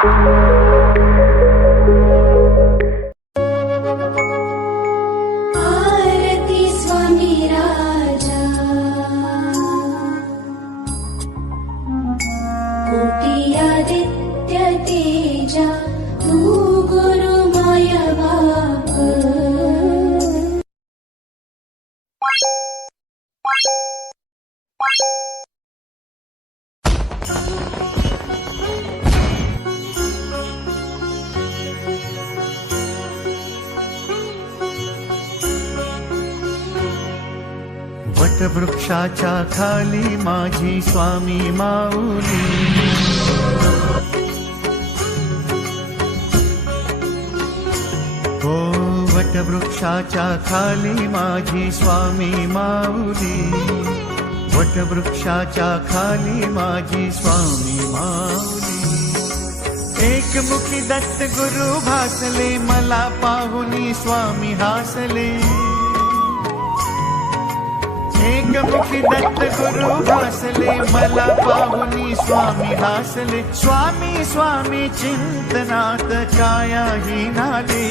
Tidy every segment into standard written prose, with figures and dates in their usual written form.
आरती स्वामी राजा, कोटी आदित्य तेजा, तू गुरु माया बाप। वटवृक्षाच्या खाली माझी स्वामी माऊली, हो वटवृक्षाच्या खाली माझी स्वामी माऊली, वटवृक्षाच्या खाली माझी स्वामी माऊली। एकमुखी दत्त गुरु भासले, मला पाहुनी स्वामी हासले। एकमुखी दत्त गुरु भासले, मला पाहुनी स्वामी हासले। स्वामी स्वामी चिंतनात कायाही नाली,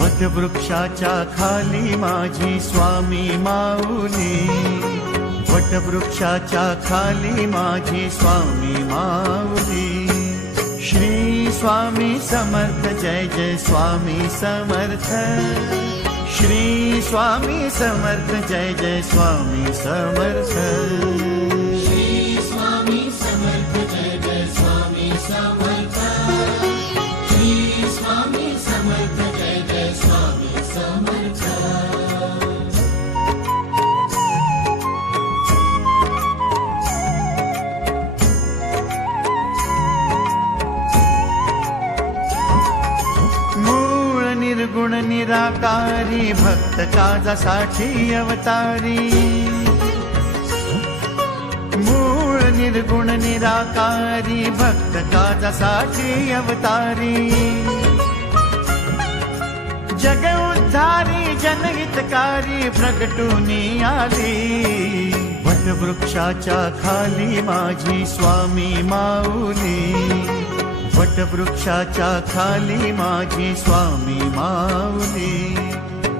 वटवृक्षाच्या खाली माझी स्वामी माऊली, वटवृक्षाच्या खाली माझी स्वामी माऊली। श्री स्वामी समर्थ, जय जय स्वामी समर्थ। श्री स्वामी समर्थ, जय जय स्वामी समर्थ। श्री स्वामी समर्थ, जय जय स्वामी समर्थ। श्री स्वामी समर्थ, जय जय स्वामी समर्थ। निर्गुण निराकारी, भक्त काजासाठी अवतारी। मूळ निर्गुण निराकारी, भक्त काजासाठी अवतारी। जग उद्धारी जनहितकारी, प्रगटूनी आली। वटवृक्षाच्या खाली माझी स्वामी माऊली, वटवृक्षाच्या खाली माझी स्वामी माऊली।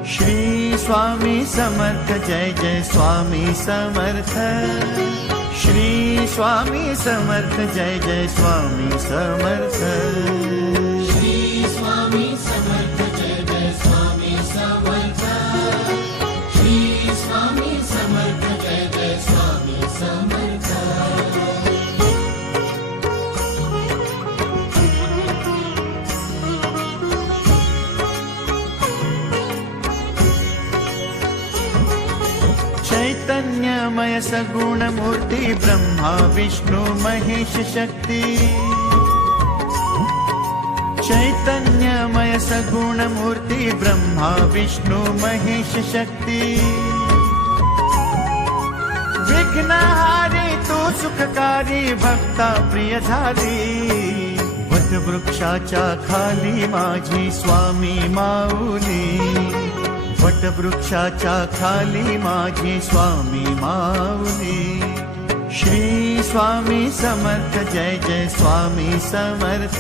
श्री स्वामी समर्थ, जय जय स्वामी समर्थ। श्री स्वामी समर्थ, जय जय स्वामी समर्थ। श्री स्वामी समर्थ, जय जय स्वामी समर्थ। श्री स्वामी समर्थ, जय जय स्वामी समर्थ। चैतन्यमय सगुण मूर्ति, ब्रह्मा विष्णु महेश शक्ति। चैतन्यमय सगुण मूर्ति, ब्रह्मा विष्णु महेश शक्ति। विघ्नहारी तू सुखकारी, भक्ता प्रियधारी। वटवृक्षाच्या खाली माझी स्वामी माऊली, वटवृक्षाच्या खाली माझी स्वामी माऊली। श्री स्वामी समर्थ, जय जय स्वामी समर्थ।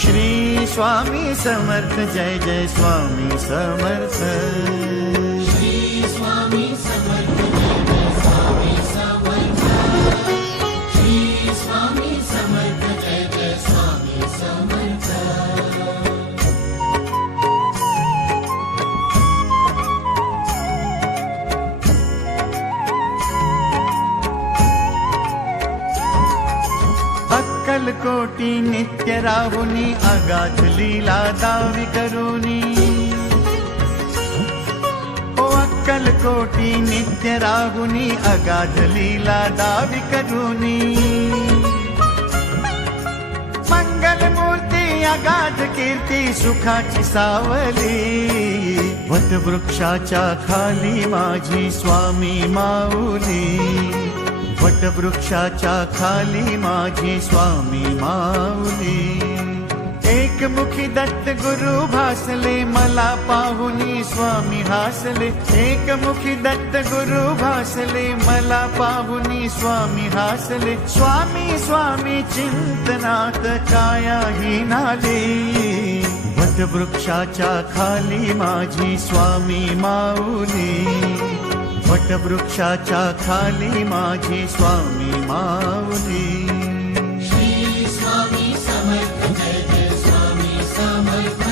श्री स्वामी समर्थ, जय जय स्वामी समर्थ। श्री स्वामी समर्थ, जय जय स्वामी समर्थ। श्री स्वामी समर्थ, जय जय स्वामी समर्थ। अक्कलकोटी नित्य राहुनी, अगाध लीला दावी करुनी। ओ अक्कलकोटी नित्य राहुनी, अगाध लीला दावी करुनी। मंगल मूर्ती अगाध कीर्ती, सुखाची सावली। वटवृक्षाच्या खाली माझी स्वामी माऊली, वटवृक्षाच्या खाली माझी स्वामी माऊली। एक एकमुखी दत्त गुरु भासले मला पाहुनी स्वामी हासले एकमुखी दत्त गुरु भासले मला पाहुनी स्वामी हासले स्वामी स्वामी चिंतनात कायाही नाले वटवृक्षाच्या खाली माझी स्वामी माऊली वटवृक्षाच्या खाली माझी स्वामी माऊली श्री स्वामी समर्थ जय जय स्वामी समर्थ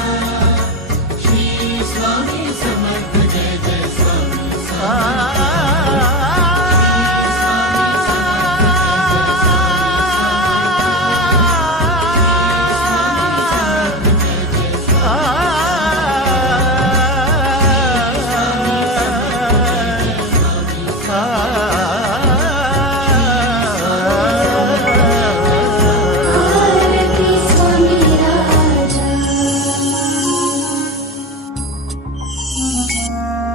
श्री स्वामी समर्थ जय जय स्वामी समर्थ आरती स्वामी राजा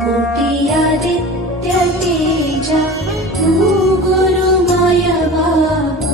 कोटी आदित्य तेजा तू गुरु माया बाप